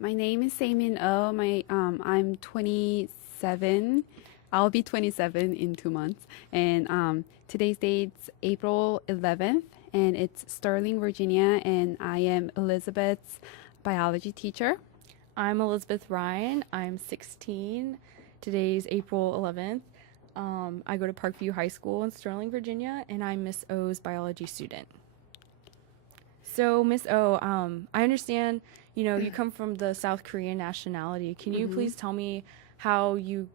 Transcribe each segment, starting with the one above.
My name is Saemin Oh. I'm 27. I'll be 27 in 2 months. And today's date's April 11th, and it's Sterling, Virginia, and I am Elizabeth's biology teacher. I'm Elizabeth Ryan. I'm 16. Today's April 11th. I go to Parkview High School in Sterling, Virginia, and I'm Miss O's biology student. So, Miss O, I understand, you come from the South Korean nationality. Can you please tell me how you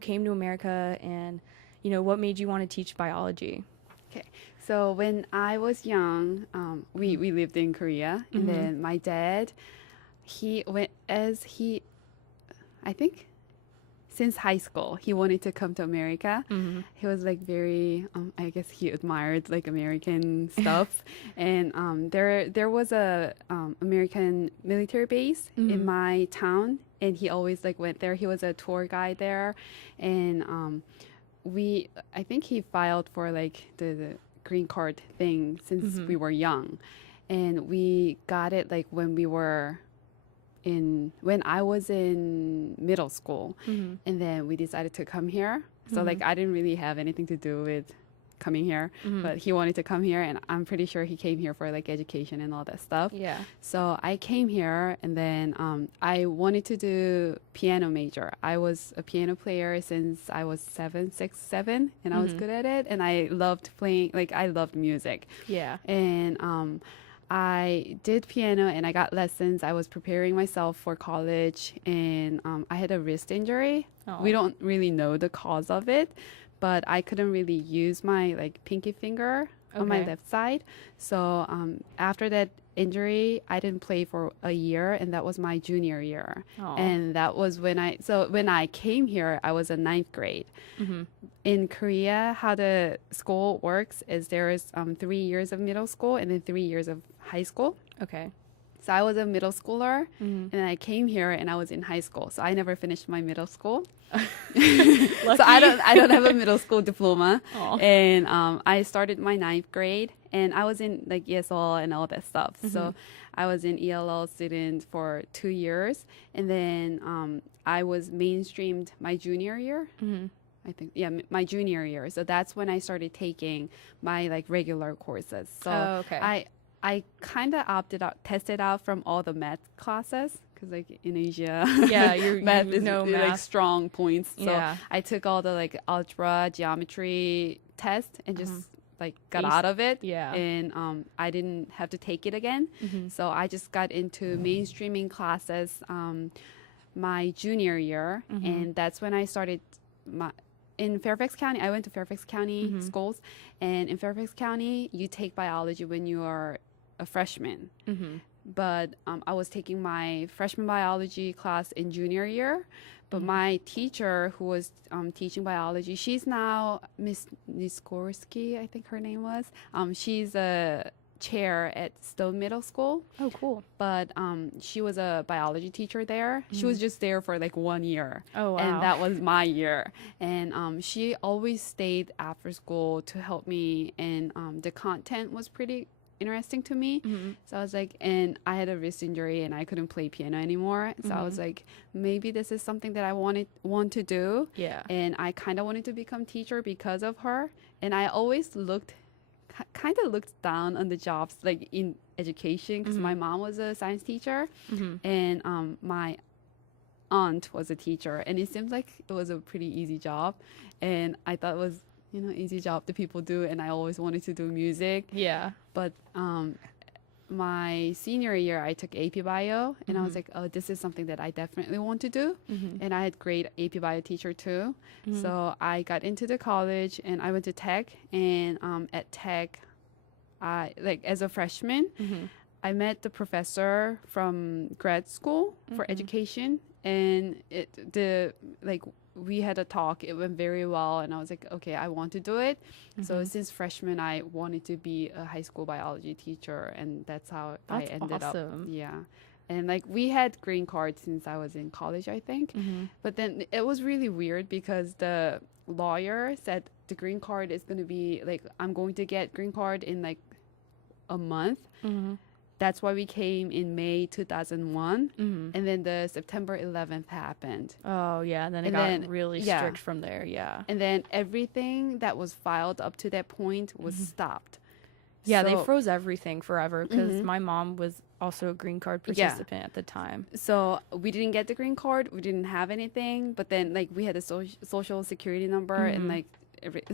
came to America and, what made you want to teach biology? Okay, so when I was young, we lived in Korea, and then my dad, I think since high school, he wanted to come to America. He was like very, I guess he admired like American stuff. And there was a American military base in my town, and he always like went there. He was a tour guide there, and I think he filed for like the green card thing since we were young, and we got it like when I was in middle school, and then we decided to come here. So like I didn't really have anything to do with coming here, but he wanted to come here, and I'm pretty sure he came here for like education and all that stuff. Yeah. So I came here, and then I wanted to do piano major. I was a piano player since I was 6, 7, and I was good at it, and I loved playing, like I loved music. Yeah. And I did piano and I got lessons. I was preparing myself for college, and I had a wrist injury. Oh. We don't really know the cause of it, but I couldn't really use my like pinky finger on my left side. So after that injury, I didn't play for a year, and that was my junior year. Oh. And that was when I came here, I was in 9th grade. In Korea, how the school works is there is 3 years of middle school and then 3 years of high school. Okay. So I was a middle schooler, and then I came here and I was in high school. So I never finished my middle school. So I don't have a middle school diploma. Aw. And I started my 9th grade, and I was in like ESL and all that stuff. So I was in ELL student for 2 years, and then I was mainstreamed my junior year. I think, yeah, my junior year. So that's when I started taking my like regular courses. So I kind of tested out from all the math classes, because like in Asia, math is like strong points. So I took all the like algebra, geometry tests and just like got out of it. Yeah. And I didn't have to take it again. So I just got into mainstreaming classes my junior year, and that's when I started in Fairfax County. I went to Fairfax County schools, and in Fairfax County, you take biology when you are a freshman. But I was taking my freshman biology class in junior year, but my teacher who was teaching biology, she's now Miss Niskorsky, I think her name was. She's a chair at Stone Middle School. Oh, cool. But she was a biology teacher there. She was just there for like 1 year. Oh, wow. And that was my year. And she always stayed after school to help me, and the content was pretty interesting to me. So I was like, and I had a wrist injury and I couldn't play piano anymore. So I was like, maybe this is something that I want to do. Yeah. And I kind of wanted to become teacher because of her. And I always kind of looked down on the jobs like in education, because my mom was a science teacher, and my aunt was a teacher, and it seemed like it was a pretty easy job, and I thought it was easy job that people do, and I always wanted to do music. Yeah. But my senior year, I took AP Bio, and I was like, oh, this is something that I definitely want to do. And I had great AP Bio teacher too. So I got into the college, and I went to Tech, and at Tech, as a freshman, I met the professor from grad school for education, and we had a talk. It went very well, and I was like, okay, I want to do it. So since freshman, I wanted to be a high school biology teacher, and that's how I ended up. Yeah. And like we had green card since I was in college, I think. But then it was really weird because the lawyer said the green card is going to be like, I'm going to get green card in like a month. that's why we came in May 2001, and then the September 11th happened. Oh yeah, and then it got really strict from there. Yeah, and then everything that was filed up to that point was stopped. Yeah, they froze everything forever because my mom was also a green card participant at the time. So we didn't get the green card. We didn't have anything. But then, like, we had a social security number and, like,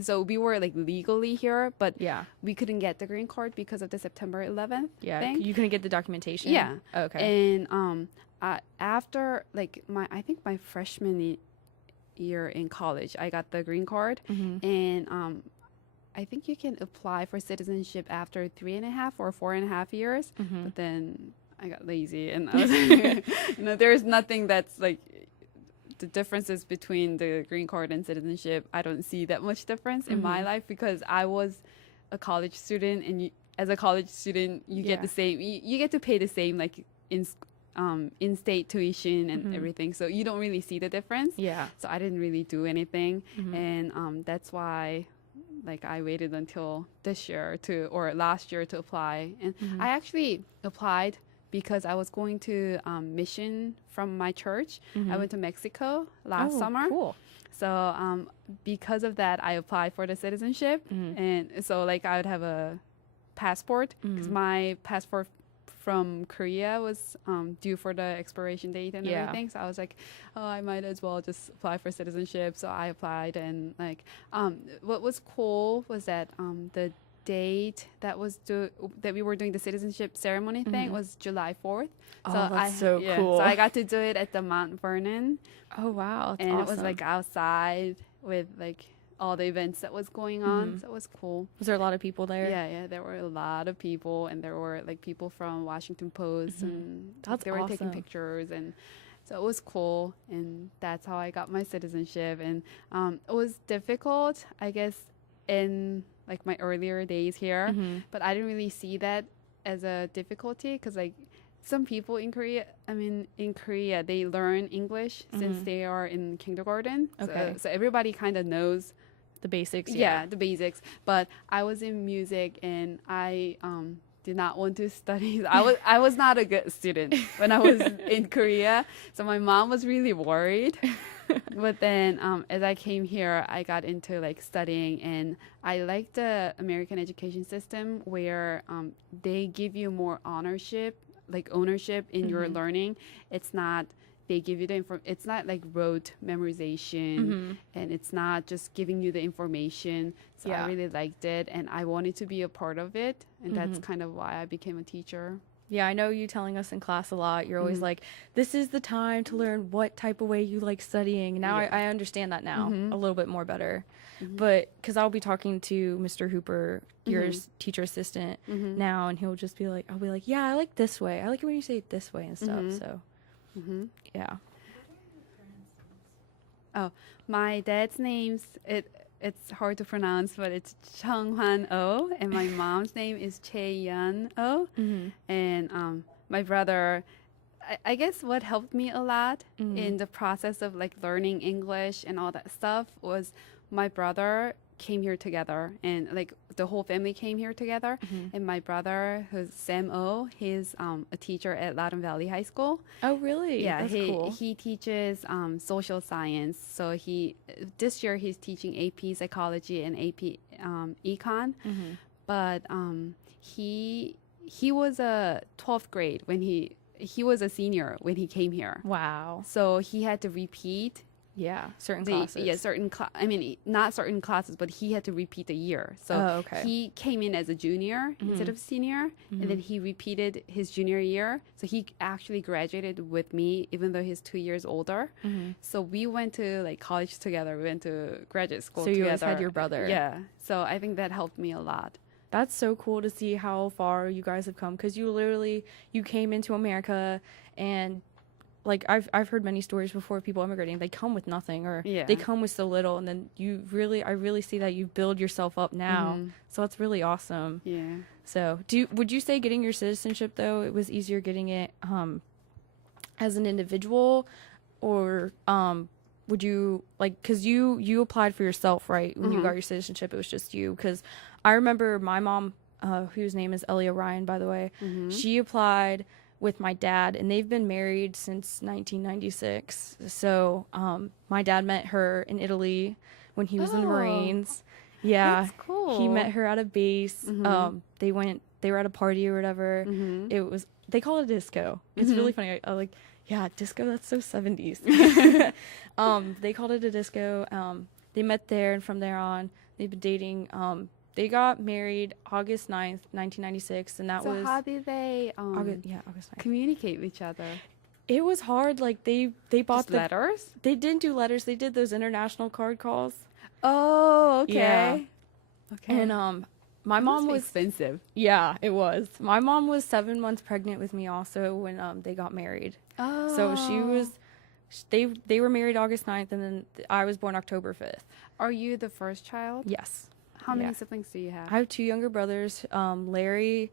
so we were, like, legally here. But we couldn't get the green card because of the September 11th thing. You couldn't get the documentation? Yeah. Okay. And after, like, I think my freshman year in college, I got the green card. And I think you can apply for citizenship after 3.5 or 4.5 years, but then I got lazy and I was like, there's nothing that's like the differences between the green card and citizenship. I don't see that much difference in my life because I was a college student, and as a college student, you get the same, you get to pay the same, like in-state tuition and everything, so you don't really see the difference. So I didn't really do anything, and that's why, like, I waited until last year to apply. And I actually applied because I was going to mission from my church. I went to Mexico last summer. Cool. So because of that, I applied for the citizenship. And so, like, I would have a passport because my passport from Korea was due for the expiration date and everything. So I was like, oh, I might as well just apply for citizenship. So I applied, and like what was cool was that the date that we were doing the citizenship ceremony thing was July 4th. Oh, so that's so cool. So I got to do it at the Mount Vernon. Oh wow, that's and awesome. It was like outside with like all the events that was going on. So it was cool. Was there a lot of people there? Yeah, there were a lot of people, and there were like people from Washington Post, and they were taking pictures, and so it was cool. And that's how I got my citizenship. And it was difficult, I guess, in like my earlier days here, but I didn't really see that as a difficulty because like some people in Korea, they learn English since they are in kindergarten. Okay. So everybody kind of knows the basics. Yeah, the basics. But I was in music, and I did not want to study. I was not a good student when I was in Korea. So my mom was really worried. But then as I came here, I got into like studying, and I like the American education system where they give you more ownership in your learning. It's not they give you it's not like rote memorization, and it's not just giving you the information. So I really liked it, and I wanted to be a part of it, and that's kind of why I became a teacher. Yeah, I know you telling us in class a lot. You're always like, this is the time to learn what type of way you like studying. Now I understand that now a little bit more better. But because I'll be talking to Mr. Hooper, your teacher assistant now, and I'll be like, yeah, I like this way. I like it when you say it this way and stuff. So, yeah. Oh, my dad's name's it's hard to pronounce, but it's Chung Hwan Oh, and my mom's name is Chae Yun Oh, and my brother. I guess what helped me a lot in the process of like learning English and all that stuff was my brother came here together, and like the whole family came here together. And my brother, who's Sam Oh, he's a teacher at Loudoun Valley High School. Oh, really? Yeah, that's cool. He teaches social science. So this year he's teaching AP Psychology and AP Econ. But he was a 12th grade when he was a senior when he came here. Wow. So he had to repeat. Yeah, certain classes. Yeah, not certain classes, but he had to repeat a year. So he came in as a junior instead of senior, and then he repeated his junior year. So he actually graduated with me, even though he's 2 years older. So we went to like college together. We went to graduate school together. So you always had your brother. Yeah. So I think that helped me a lot. That's so cool to see how far you guys have come, because you came into America, and like I've heard many stories before of people immigrating. They come with nothing, or they come with so little, and then I really see that you build yourself up now. So it's really awesome. Yeah. So would you say getting your citizenship though, it was easier getting it as an individual, or would you like, because you applied for yourself, right? When you got your citizenship, it was just you. Because I remember my mom whose name is Elia Ryan, by the way. Mm-hmm. She applied with my dad, and they've been married since 1996. So my dad met her in Italy when he was in the Marines. Yeah, that's cool. He met her at a base. Mm-hmm. They were at a party or whatever. Mm-hmm. They call it a disco. It's Mm-hmm. really funny. I like, yeah, disco, that's so 70s. They called it a disco. They met there, and from there on, they've been dating. They got married August 9th, 1996, and that was... So how did they August 9th. communicate with each other? It was hard. Like, they bought Just letters? They didn't do letters. They did those international card calls. Oh, okay. Yeah. Okay. And my mom was... expensive. Yeah, it was. My mom was 7 months pregnant with me also when they got married. Oh. So she was... They were married August 9th, and then I was born October 5th. Are you the first child? Yes. How many Yeah. siblings do you have? I have 2 younger brothers. Larry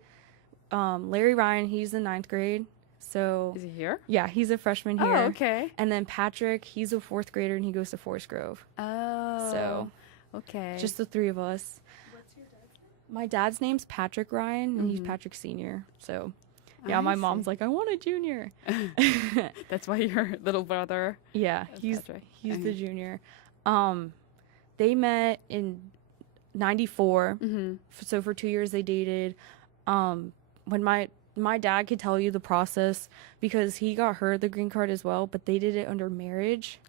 Ryan, he's in 9th grade. So Is he here? yeah, he's a freshman here. Oh, okay. And then Patrick, he's a 4th grader, and he goes to Forest Grove. Oh. So okay. just the 3 of us. What's your dad's name? My dad's name's Patrick Ryan, and he's Patrick Sr. So yeah, I my see. mom's like, I want a junior. That's why your little brother. Yeah, That's he's Patrick. the Okay. junior. They met in 94. Mm-hmm. So for 2 years they dated. When my dad could tell you the process because he got her the green card as well, but they did it under marriage.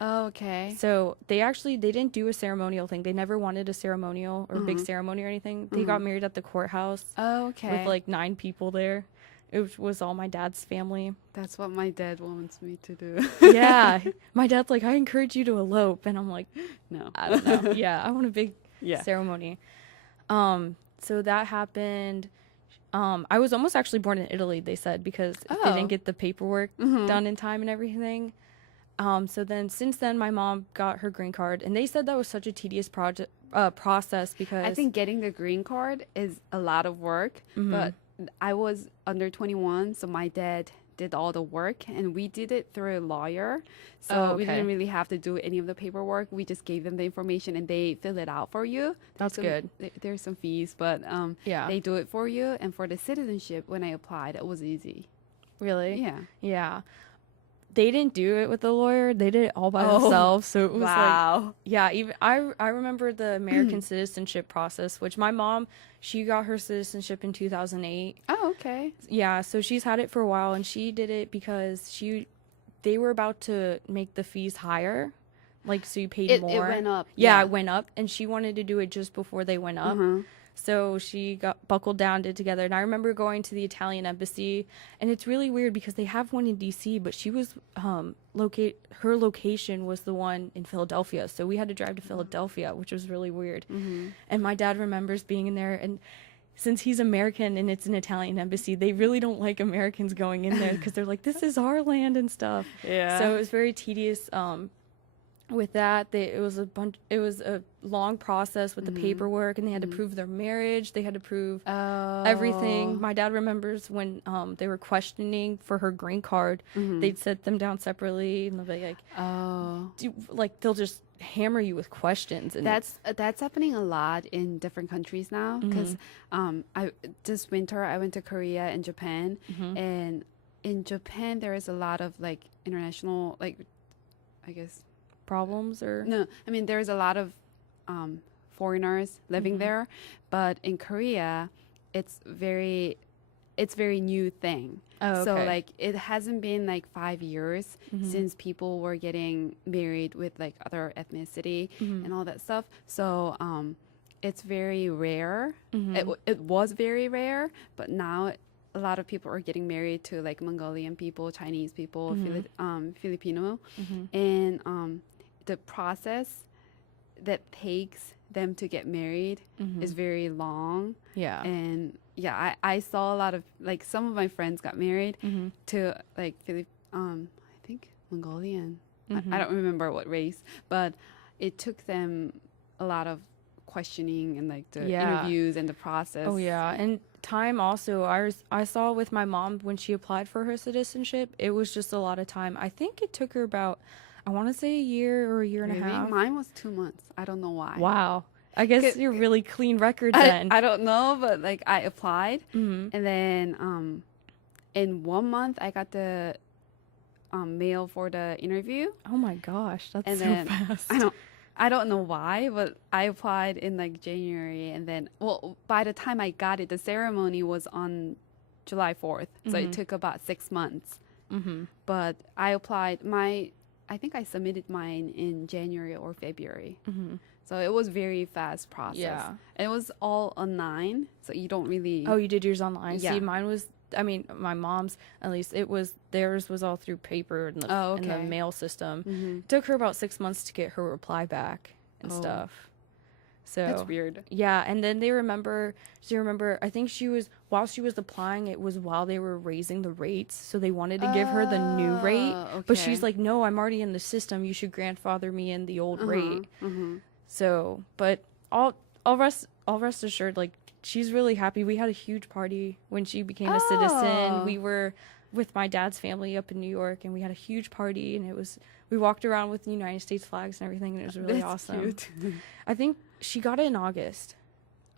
Oh, okay. So they didn't do a ceremonial thing. They never wanted a ceremonial or big ceremony or anything. They got married at the courthouse Oh, okay. with like 9 people there. It was all my dad's family. That's what my dad wants me to do. Yeah. My dad's like, I encourage you to elope. And I'm like, No. I don't know. Yeah, I want a big Yeah. ceremony. So that happened. I was almost actually born in Italy, they said, because they Oh. didn't get the paperwork done in time and everything. So then since then, my mom got her green card, and they said that was such a tedious process because I think getting the green card is a lot of work, but I was under 21, so my dad did all the work, and we did it through a lawyer. So Oh, we okay. didn't really have to do any of the paperwork. We just gave them the information, and they fill it out for you. That's There's good. There's some fees, but Yeah. they do it for you. And for the citizenship, when I applied, it was easy. Really? Yeah. Yeah. They didn't do it with the lawyer. They did it all by themselves. So it was like, yeah, even I remember the American citizenship process, which my mom, she got her citizenship in 2008. Oh, okay. Yeah, so she's had it for a while, and she did it because they were about to make the fees higher. Like, so you paid more. It went up. Yeah, it went up, and she wanted to do it just before they went up. Uh-huh. So she got buckled down, did together. And I remember going to the Italian embassy, and it's really weird because they have one in DC, but she was her location was the one in Philadelphia. So we had to drive to Philadelphia, which was really weird. And my dad remembers being in there, and since he's American and it's an Italian embassy, they really don't like Americans going in there because they're like, this is our land and stuff. Yeah. So it was very tedious. With that, it was a long process with the paperwork, and they had to prove their marriage. They had to prove everything. My dad remembers when they were questioning for her green card, they'd sit them down separately, and they'll be like, they'll just hammer you with questions. And that's happening a lot in different countries now, because this winter I went to Korea and Japan, and in Japan there is a lot of like international, like, I guess, problems or no, I mean there's a lot of foreigners living there, but in Korea it's very new thing. Oh, So okay. like it hasn't been like 5 years since people were getting married with like other ethnicity and all that stuff. So it's very rare. It was very rare, but now a lot of people are getting married to like Mongolian people, Chinese people, Filipino, and the process that takes them to get married is very long. yeah. And yeah, I saw a lot of, like, some of my friends got married to like I think Mongolian. I don't remember what race, but it took them a lot of questioning and like the interviews and the process. Oh yeah, and time also. I saw with my mom when she applied for her citizenship, it was just a lot of time. I think it took her about, I want to say a year or a year and a half. Mine was 2 months. I don't know why. Wow. I guess you're really clean record then. I don't know, but like I applied, and then in 1 month I got the mail for the interview. Oh my gosh, that's And so then fast. I don't know why, but I applied in like January, and then by the time I got it, the ceremony was on July 4th, so it took about 6 months. But I applied I think I submitted mine in January or February. So it was very fast process. Yeah. And it was all online, so you don't really. Oh, you did yours online? Yeah. See, mine was, I mean, my mom's, at least, theirs was all through paper and in the mail system. It took her about 6 months to get her reply back and stuff. So That's weird. Yeah, and then she remember, I think while she was applying, it was while they were raising the rates, so they wanted to give her the new rate. Okay. But she's like, no, I'm already in the system. You should grandfather me in the old rate. So, but all rest assured, like, she's really happy. We had a huge party when she became a citizen. We were with my dad's family up in New York, and we had a huge party, and we walked around with the United States flags and everything, and it was really awesome. Cute. I think she got it in August.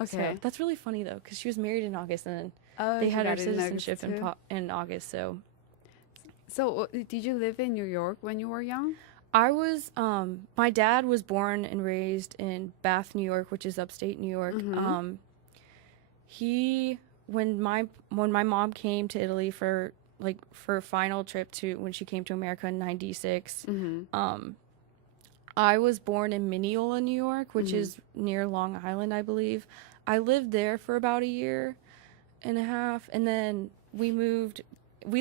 Okay. So that's really funny, though, because she was married in August, and then they had her citizenship in August, so. So did you live in New York when you were young? I was, my dad was born and raised in Bath, New York, which is upstate New York. When my mom came to Italy for a final trip when she came to America in 96, I was born in Mineola, New York, which is near Long Island, I believe. I lived there for about 1.5 years, and then we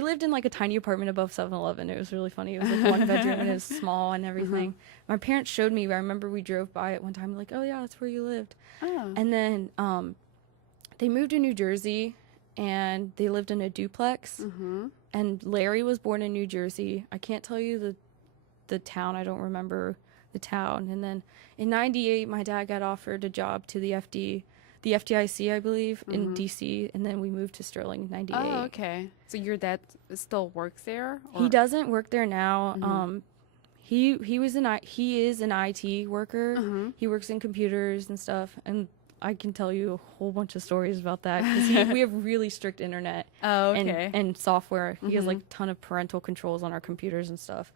lived in like a tiny apartment above 7-Eleven. It was really funny. It was like 1 bedroom and it was small and everything. My parents showed me. I remember we drove by it one time, like, oh yeah, that's where you lived. And then they moved to New Jersey, and they lived in a duplex. And Larry was born in New Jersey. I can't tell you the town. I don't remember the town. And then in 98, my dad got offered a job to the FDIC, I believe, in DC, and then we moved to Sterling in 98. Oh, okay. So your dad still works there? Or? He doesn't work there now. He is an IT worker. He works in computers and stuff, and I can tell you a whole bunch of stories about that, because we have really strict internet and software. He has like a ton of parental controls on our computers and stuff.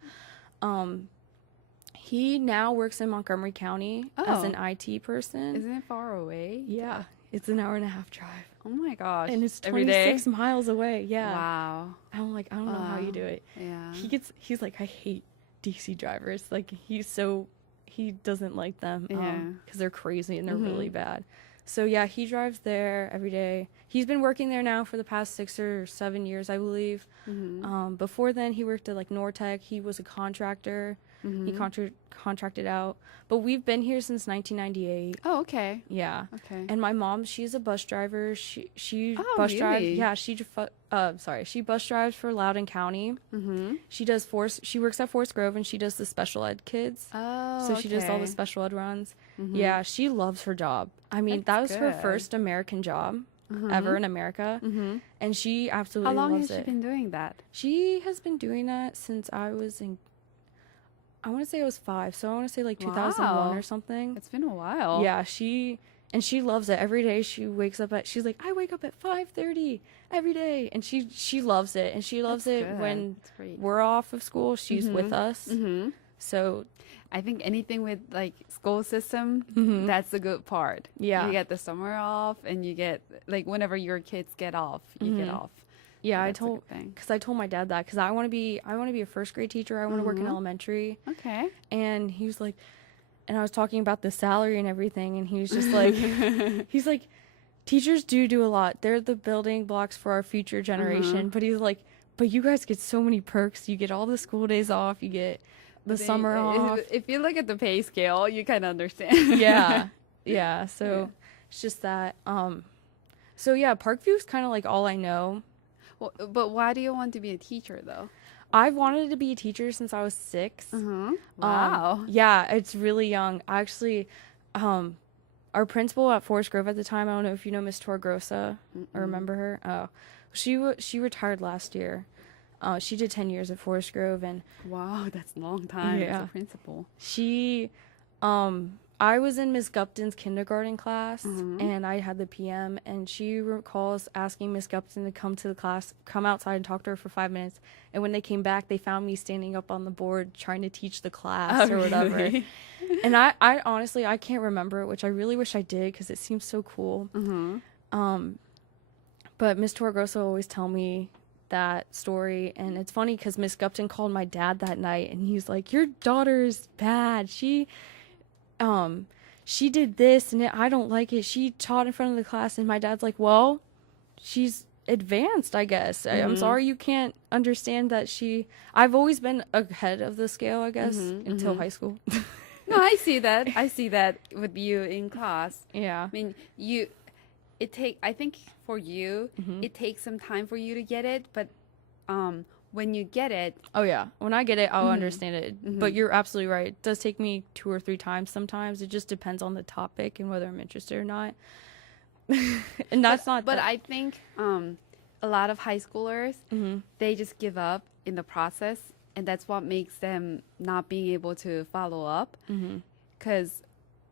He now works in Montgomery County as an IT person. Isn't it far away? Yeah. It's an 1.5-hour drive. Oh my gosh. And it's 26 miles away. Yeah. Wow. I'm like, I don't know how you do it. Yeah. He's like, I hate DC drivers. Like, he doesn't like them. Because they're crazy and they're really bad. So yeah, he drives there every day. He's been working there now for the past 6 or 7 years, I believe. Before then, he worked at like Nortec. He was a contractor. He contracted out. But we've been here since 1998. Oh, okay. Yeah. Okay. And my mom, she's a bus driver. She bus drives. Yeah, she bus drives for Loudoun County. She works at Forest Grove, and she does the special ed kids. Oh, so she does all the special ed runs. Yeah, she loves her job. I mean, that was her first American job ever in America. And she absolutely loves it. How long has she been doing that? She has been doing that since I was I want to say I was 5, so I want to say like 2001 or something. It's been a while. Yeah, she loves it. Every day she's like, I wake up at 5:30 every day, and she loves it, and she loves it when we're off of school. She's with us. So I think anything with like school system, that's the good part. Yeah, you get the summer off, and you get like whenever your kids get off, you get off. Yeah, so I told my dad that, because I want to be a first grade teacher. I want to work in elementary. Okay. And he was like, and I was talking about the salary and everything, and he was just like, he's like, teachers do a lot. They're the building blocks for our future generation. But he's like, but you guys get so many perks. You get all the school days off. You get the summer off. If you look at the pay scale, you kind of understand. Yeah. So it's just that. So yeah, Parkview's kind of like all I know. Well, but why do you want to be a teacher, though? I've wanted to be a teacher since I was 6. Wow. Yeah, it's really young. Actually, our principal at Forest Grove at the time, I don't know if you know Miss Torgrosa or remember her. Oh, she retired last year. She did 10 years at Forest Grove, and wow, that's a long time as a principal. She I was in Miss Gupton's kindergarten class, and I had the PM, and she recalls asking Miss Gupton to come to the class, come outside and talk to her for 5 minutes. And when they came back, they found me standing up on the board trying to teach the class or whatever. Really? And I honestly, I can't remember it, which I really wish I did because it seems so cool. But Miss Torgrosso always tell me that story, and it's funny because Miss Gupton called my dad that night, and he was like, "Your daughter's bad. She did this, and I don't like it. She taught in front of the class." And my dad's like, "Well, she's advanced, I guess. I'm sorry you can't understand that I've always been ahead of the scale, I guess, until high school." No, I see that. I see that with you in class. Yeah. I mean, I think for you, it takes some time for you to get it, but when you get it. Oh, yeah. When I get it, I'll understand it. But you're absolutely right. It does take me 2 or 3 times sometimes. It just depends on the topic and whether I'm interested or not. And that's not. But I think a lot of high schoolers, they just give up in the process. And that's what makes them not being able to follow up. Because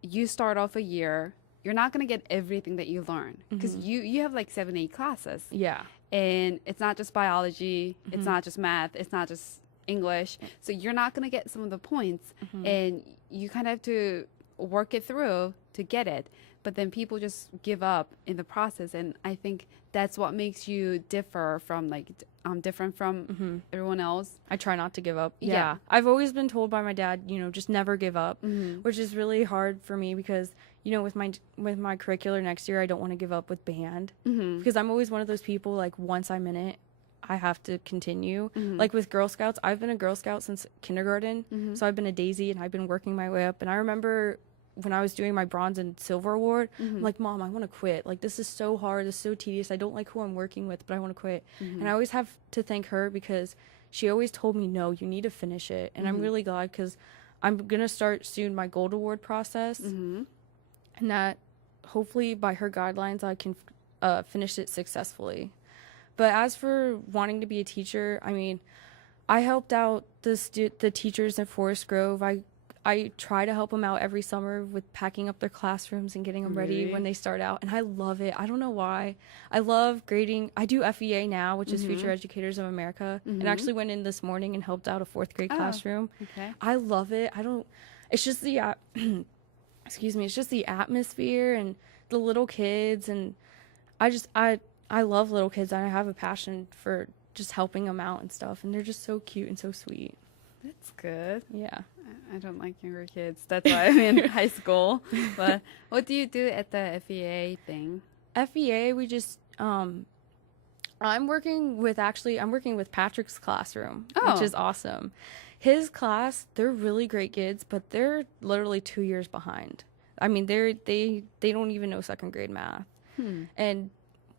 you start off a year, you're not going to get everything that you learn. Because you have like 7, 8 classes. Yeah. And it's not just biology, it's not just math, it's not just English. So you're not going to get some of the points. And you kind of have to work it through to get it. But then people just give up in the process. And I think that's what makes you different from everyone else. I try not to give up. Yeah. I've always been told by my dad, just never give up, which is really hard for me because, with my curricular next year, I don't want to give up with band because I'm always one of those people, like, once I'm in it, I have to continue. Like with Girl Scouts, I've been a Girl Scout since kindergarten. So I've been a Daisy and I've been working my way up. And I remember when I was doing my bronze and silver award, I'm like, "Mom, I want to quit. Like, this is so hard. This is so tedious. I don't like who I'm working with, but I want to quit." And I always have to thank her because she always told me, "No, you need to finish it." And I'm really glad because I'm going to start soon my gold award process. And that hopefully by her guidelines, I can finish it successfully. But as for wanting to be a teacher, I mean, I helped out the teachers in Forest Grove. I try to help them out every summer with packing up their classrooms and getting them ready when they start out. And I love it. I don't know why. I love grading. I do FEA now, which is Future Educators of America. And actually went in this morning and helped out a 4th grade classroom. Okay. I love it. It's just the, it's just the atmosphere and the little kids. And I love little kids. I have a passion for just helping them out and stuff. And they're just so cute and so sweet. That's good. Yeah. I don't like younger kids. That's why I'm in high school. But what do you do at the FEA thing? FEA, we just I'm working with Patrick's classroom, which is awesome. His class, they're really great kids, but they're literally 2 years behind. I mean, they don't even know 2nd grade math. And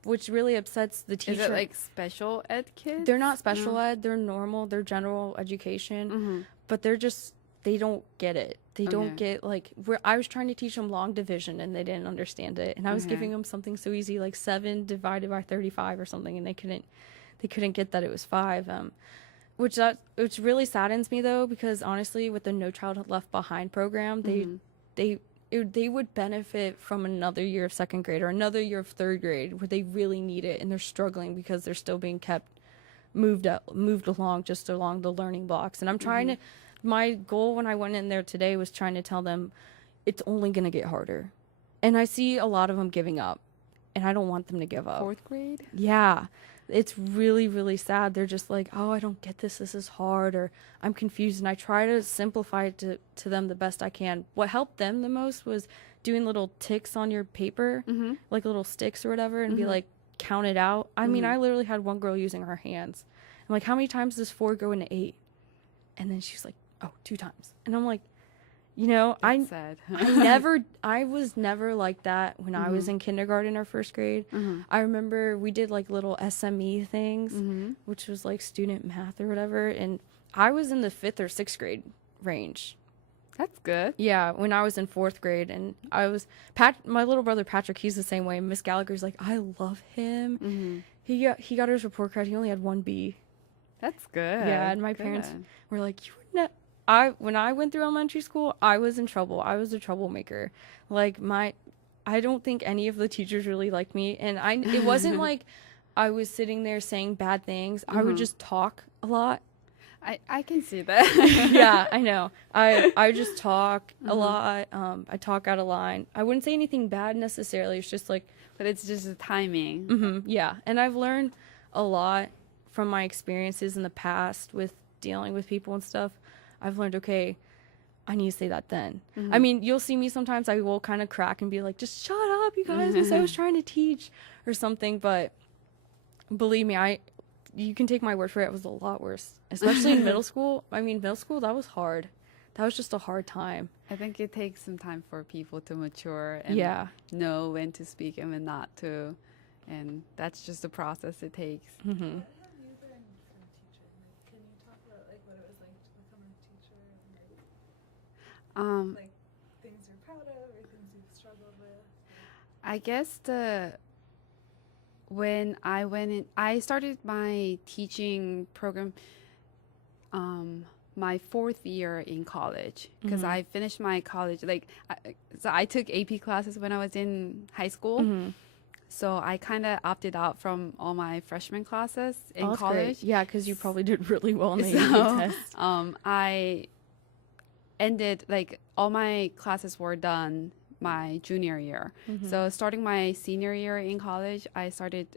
which really upsets the teacher. Is it like special ed kids? They're not special ed. They're normal. They're general education. But they don't get it. They don't get, like, I was trying to teach them long division and they didn't understand it. And I was giving them something so easy, like 7 divided by 35 or something, and they couldn't get that it was 5. Which really saddens me, though, because honestly, with the No Child Left Behind program, they would benefit from another year of 2nd grade or another year of 3rd grade where they really need it, and they're struggling because they're still being moved along the learning blocks. And I'm trying to, my goal when I went in there today was trying to tell them it's only going to get harder. And I see a lot of them giving up, and I don't want them to give up. 4th grade? Yeah. It's really, really sad. They're just like, "Oh, I don't get this. This is hard," or "I'm confused." And I try to simplify it to them the best I can. What helped them the most was doing little ticks on your paper, like little sticks or whatever, and be like, count it out. I mean, I literally had one girl using her hands. I'm like, "How many times does 4 go into 8? And then she's like, "Oh, 2 times." And I'm like, That's sad. I was never like that when I was in kindergarten or 1st grade. I remember we did like little SME things, which was like student math or whatever. And I was in the 5th or 6th grade range. That's good. Yeah, when I was in 4th grade, and my little brother Patrick, he's the same way. Miss Gallagher's like, "I love him." He got his report card. He only had 1 B. That's good. Yeah, and my parents were like, when I went through elementary school, I was in trouble. I was a troublemaker. Like I don't think any of the teachers really liked me, and it wasn't like I was sitting there saying bad things. I would just talk a lot. I can see that. Yeah, I know. I just talk a lot. I talk out of line. I wouldn't say anything bad necessarily. It's just like, but it's just the timing. Yeah, and I've learned a lot from my experiences in the past with dealing with people and stuff. I've learned, okay, I need to say that then. I mean, you'll see me sometimes, I will kind of crack and be like, just shut up, you guys, because I was trying to teach or something. But believe me, you can take my word for it, it was a lot worse, especially in middle school. I mean, middle school, that was hard. That was just a hard time. I think it takes some time for people to mature and know when to speak and when not to. And that's just the process it takes. What have you learned from teaching? Like, can you talk about like what it was like to become a teacher and like things you're proud of or things you've struggled with? I guess when I went in, I started my teaching program my 4th year in college, because I finished my college, so I took AP classes when I was in high school. So I kind of opted out from all my freshman classes in college. Great. Yeah, because you probably did really well on the AP test. I ended, all my classes were done my junior year. So starting my senior year in college, I started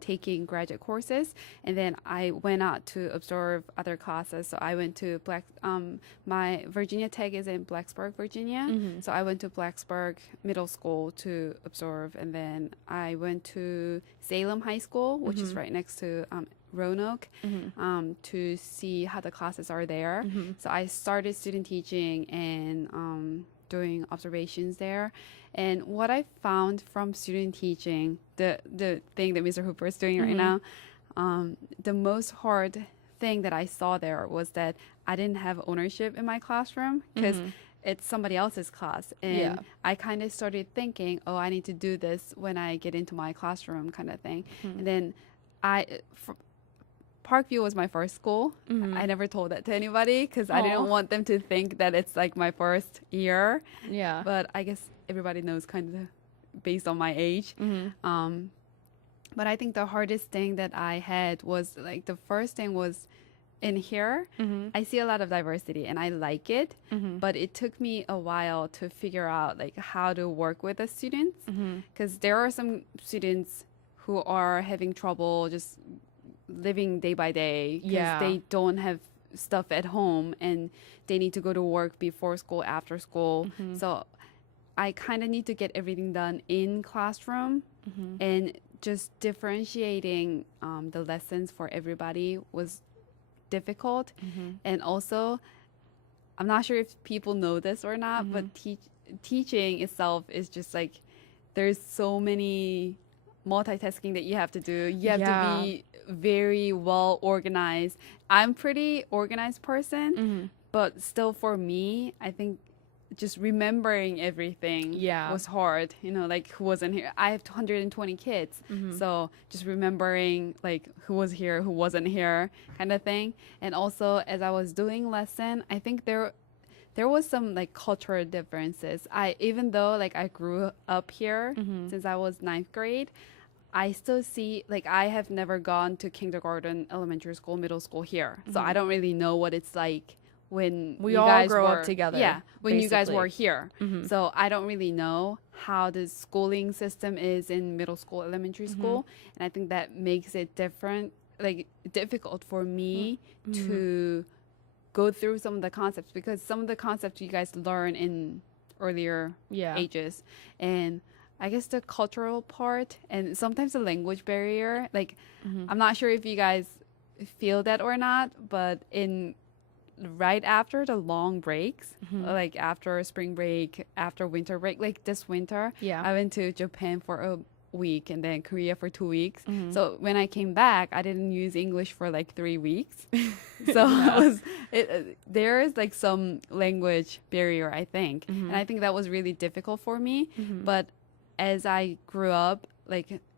taking graduate courses, and then I went out to absorb other classes. So I went to my Virginia Tech is in Blacksburg, Virginia. So I went to Blacksburg Middle School to absorb, and then I went to Salem High School, which is right next to Roanoke, to see how the classes are there. So I started student teaching and doing observations there. And what I found from student teaching, the thing that Mr. Hooper is doing right now, the most hard thing that I saw there was that I didn't have ownership in my classroom, because it's somebody else's class. And I kind of started thinking, oh, I need to do this when I get into my classroom, kind of thing. And then Parkview was my first school. I never told that to anybody because I didn't want them to think that it's like my first year. Yeah. But I guess everybody knows kind of based on my age. But I think the hardest thing that I had was the first thing was in here. I see a lot of diversity and I like it, but it took me a while to figure out how to work with the students, because there are some students who are having trouble just living day by day because they don't have stuff at home and they need to go to work before school, after school. So I kind of need to get everything done in classroom, and just differentiating the lessons for everybody was difficult. And also, I'm not sure if people know this or not, but teaching itself is just there's so many multitasking that you have to do. You have to be very well organized. I'm pretty organized person, but still for me, I think just remembering everything was hard. Who wasn't here. I have 220 kids, so just remembering who was here, who wasn't here, kind of thing. And also, as I was doing lesson, I think there was some cultural differences. Even though I grew up here since I was 9th grade, I still see, I have never gone to kindergarten, elementary school, middle school here. So I don't really know what it's like when we you all guys grow were, up together. Yeah, when you guys basically. were here. So I don't really know how the schooling system is in middle school, elementary school. And I think that makes it difficult for me to go through some of the concepts, because some of the concepts you guys learn in earlier ages. And I guess the cultural part and sometimes the language barrier, I'm not sure if you guys feel that or not, but right after the long breaks, after spring break, after winter break, this winter, I went to Japan for a week and then Korea for 2 weeks. So when I came back, I didn't use English for 3 weeks. So there is some language barrier, I think. And I think that was really difficult for me. But as I grew up,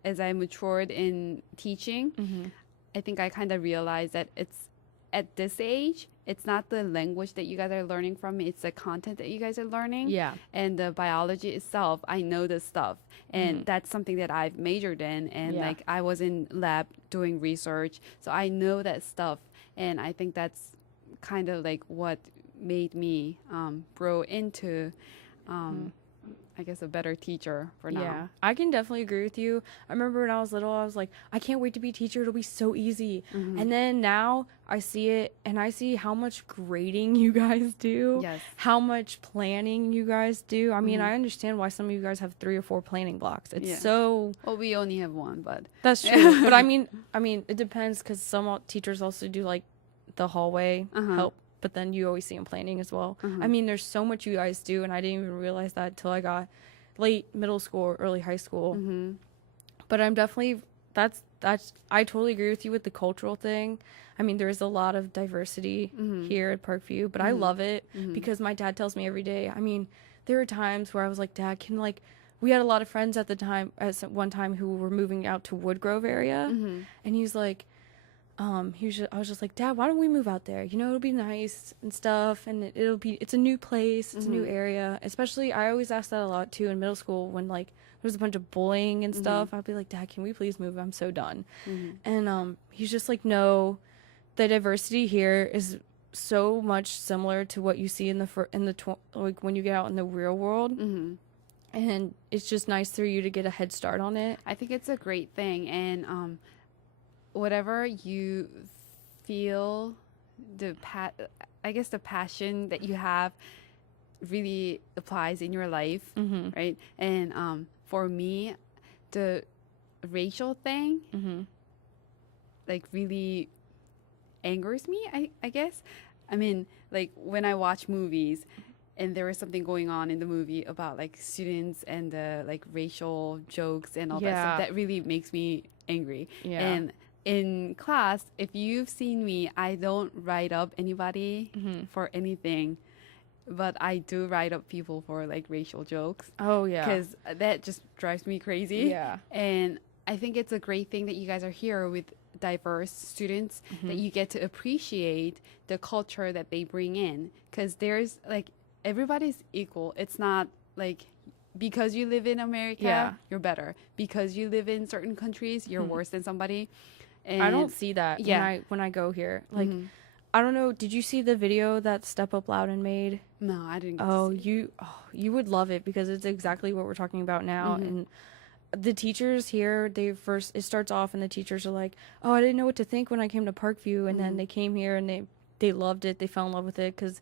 as I matured in teaching, I think I kind of realized that it's at this age, it's not the language that you guys are learning from, it's the content that you guys are learning. Yeah. And the biology itself, I know the stuff. And that's something that I've majored in. And like I was in lab doing research. So I know that stuff. And I think that's kind of like what made me grow into I guess a better teacher for now. Yeah, I can definitely agree with you. I remember when I was little, I was like, I can't wait to be a teacher. It'll be so easy. And then now I see it and I see how much grading you guys do. Yes. How much planning you guys do. I mean, I understand why some of you guys have 3 or 4 planning blocks. It's so... Well, we only have one, but... That's true. But I mean, it depends because some teachers also do like the hallway help. But then you always see them planning as well. I mean, there's so much you guys do, and I didn't even realize that until I got late middle school or early high school. But I'm definitely, I totally agree with you with the cultural thing. I mean, there's a lot of diversity here at Parkview, but I love it because my dad tells me every day. I mean, there were times where I was like, Dad, we had a lot of friends at one time who were moving out to Woodgrove area, and he's like, I was just like, Dad, why don't we move out there? You know, it'll be nice and stuff, and it's a new place, it's a new area. Especially, I always ask that a lot too in middle school when like there was a bunch of bullying and stuff. I'd be like, Dad, can we please move? I'm so done. And he's just like, no, the diversity here is so much similar to what you see like when you get out in the real world. And it's just nice for you to get a head start on it. I think it's a great thing, and whatever you feel, the passion that you have really applies in your life, right? And for me, the racial thing like really angers me, I guess. I mean, like when I watch movies and there is something going on in the movie about like students and the like racial jokes and all that stuff, that really makes me angry. And in class, if you've seen me, I don't write up anybody for anything, but I do write up people for like racial jokes. Oh yeah, because that just drives me crazy. Yeah, and I think it's a great thing that you guys are here with diverse students, that you get to appreciate the culture that they bring in, because there's like everybody's equal. It's not like because you live in America, you're better. Because you live in certain countries, you're worse than somebody. And I don't see that when I go here. Like, I don't know. Did you see the video that Step Up Loudon made? No, I didn't. Get to see it. You would love it because it's exactly what we're talking about now. And the teachers here, it starts off and the teachers are like, oh, I didn't know what to think when I came to Parkview. And then they came here and they loved it. They fell in love with it because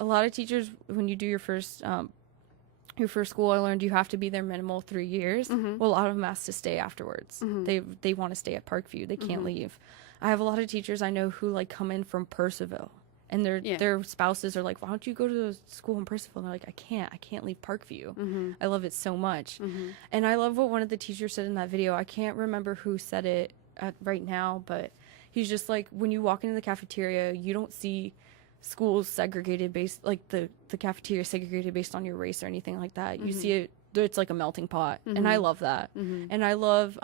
a lot of teachers, when you do your first school, I learned you have to be there minimal 3 years. Well, a lot of them ask to stay afterwards. They want to stay at Parkview. They can't leave. I have a lot of teachers I know who like come in from Percival, and their spouses are like, why don't you go to the school in Percival? And they're like, I can't leave Parkview. I love it so much. And I love what one of the teachers said in that video. I can't remember who said it right now, but he's just like, when you walk into the cafeteria, you don't see schools segregated based, like the cafeteria segregated based on your race or anything like that. You see it, it's like a melting pot, and I love that. And I love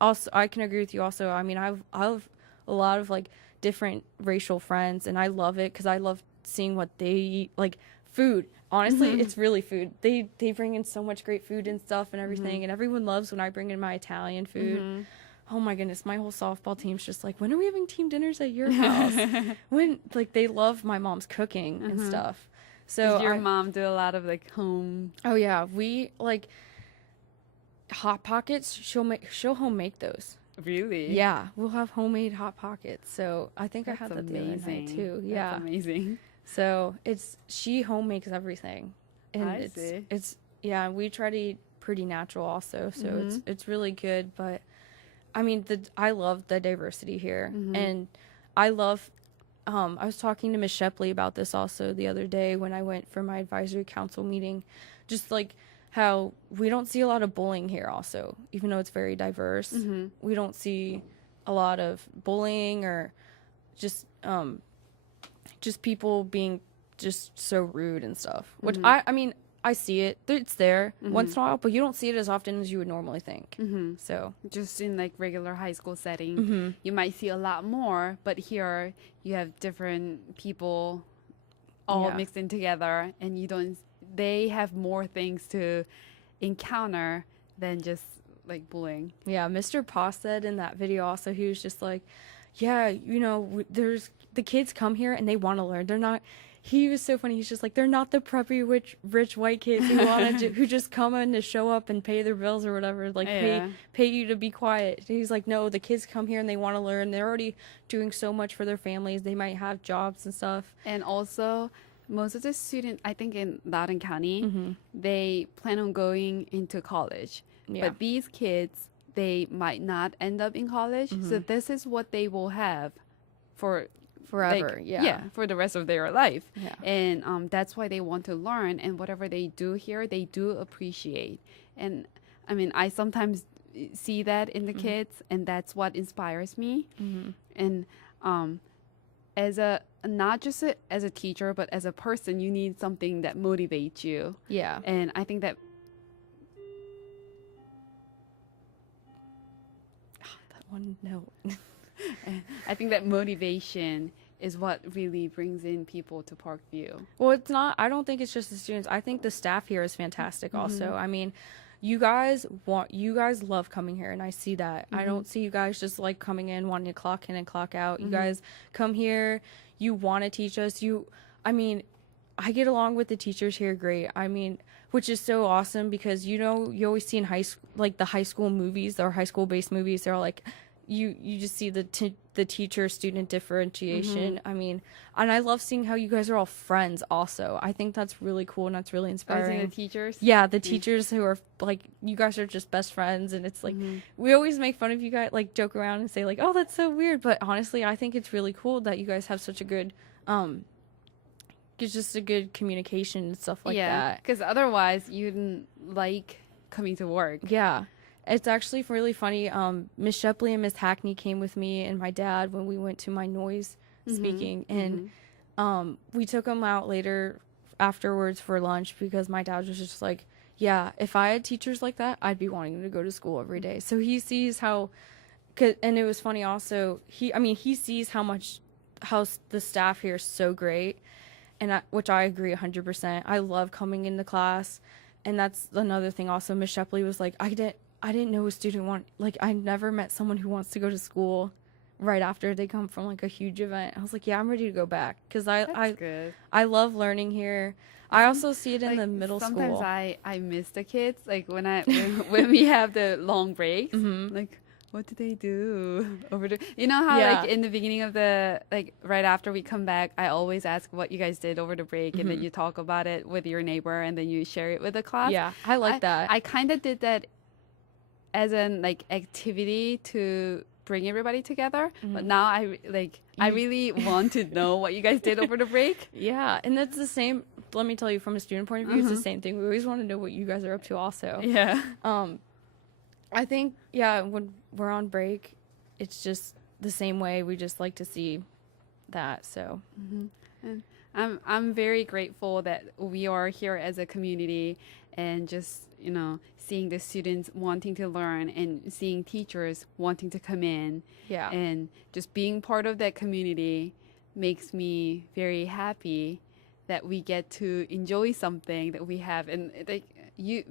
also, I can agree with you also. I mean, I've a lot of like different racial friends, and I love it because I love seeing what they eat, like food. Honestly, it's really food. They bring in so much great food and stuff and everything, and everyone loves when I bring in my Italian food. Oh my goodness, my whole softball team's just like, when are we having team dinners at your house? When, like, they love my mom's cooking and stuff. So does your mom do a lot of like home? Oh yeah, we like Hot Pockets. She'll home make those. Really? Yeah, we'll have homemade Hot Pockets. So I think I had that the other night too. Yeah, that's amazing. So she home makes everything, and it's we try to eat pretty natural also. So it's really good, but. I mean, I love the diversity here, and I love, I was talking to Ms. Shepley about this also the other day when I went for my advisory council meeting, just like how we don't see a lot of bullying here also, even though it's very diverse. We don't see a lot of bullying or just people being just so rude and stuff, which I mean, I see it. It's there once in a while, but you don't see it as often as you would normally think. So Just in like regular high school setting, you might see a lot more, but here you have different people all Yeah. mixed in together, and they have more things to encounter than just like bullying. yeah, Mr. Pa said in that video also, he was just like, yeah, you know, there's the kids come here and they want to learn. They're not. He was so funny. He's just like, they're not the preppy rich white kids who want to who just come in to show up and pay their bills or whatever, like Yeah. pay you to be quiet. He's like, no, the kids come here and they want to learn. They're already doing so much for their families. They might have jobs and stuff. And also, most of the students, I think in Loudoun County, they plan on going into college. Yeah. But these kids, they might not end up in college. So this is what they will have for Forever, like, yeah. for the rest of their life. Yeah. And that's why they want to learn. And whatever they do here, they do appreciate. And I mean, I sometimes see that in the kids, and that's what inspires me. And as a not just as a teacher, but as a person, you need something that motivates you. Yeah. And I think that That one note. I think that motivation is what really brings in people to Parkview. Well, it's not. I don't think it's just the students. I think the staff here is fantastic. Also, I mean, you guys love coming here, and I see that. I don't see you guys just like coming in wanting to clock in and clock out. You guys come here. You want to teach us. I mean, I get along with the teachers here great. I mean, which is so awesome because you always see in the high school movies or high school based movies. They're all like. You just see the teacher student differentiation. I mean, and I love seeing how you guys are all friends. Also, I think that's really cool and that's really inspiring. The teachers, yeah, the teachers who are like you guys are just best friends, and it's like we always make fun of you guys, like joke around and say like, oh, that's so weird. But honestly, I think it's really cool that you guys have such a good it's just a good communication and stuff like that. Because otherwise, you didn't like coming to work. Yeah. It's actually really funny. Miss Shepley and Miss Hackney came with me and my dad when we went to my noise speaking, and we took them out later afterwards for lunch because my dad was just like, yeah, if I had teachers like that, I'd be wanting to go to school every day. So he sees how, and it was funny also, he sees how the staff here is so great, and which I agree 100%. I love coming into class, and that's another thing also. Miss Shepley was like, I didn't know a student I never met someone who wants to go to school right after they come from like a huge event. I was like, yeah, I'm ready to go back because I love learning here. I also see it in the middle school. Sometimes I miss the kids, like when we have the long breaks, like what do they do over there? You know how like in the beginning of right after we come back, I always ask what you guys did over the break, and then you talk about it with your neighbor, and then you share it with the class. Yeah, I like that. I kind of did that as an activity to bring everybody together, but now I really want to know what you guys did over the break. Yeah, and that's the same. Let me tell you, from a student point of view, it's the same thing. We always want to know what you guys are up to also. Yeah. I think when we're on break, it's just the same way. We just like to see that. So and I'm very grateful that we are here as a community, and just seeing the students wanting to learn and seeing teachers wanting to come in. Yeah. And just being part of that community makes me very happy that we get to enjoy something that we have. And you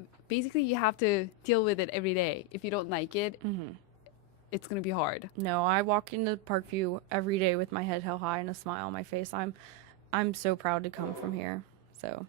have to deal with it every day. If you don't like it, it's going to be hard. No, I walk into Parkview every day with my head held high and a smile on my face. I'm so proud to come from here. So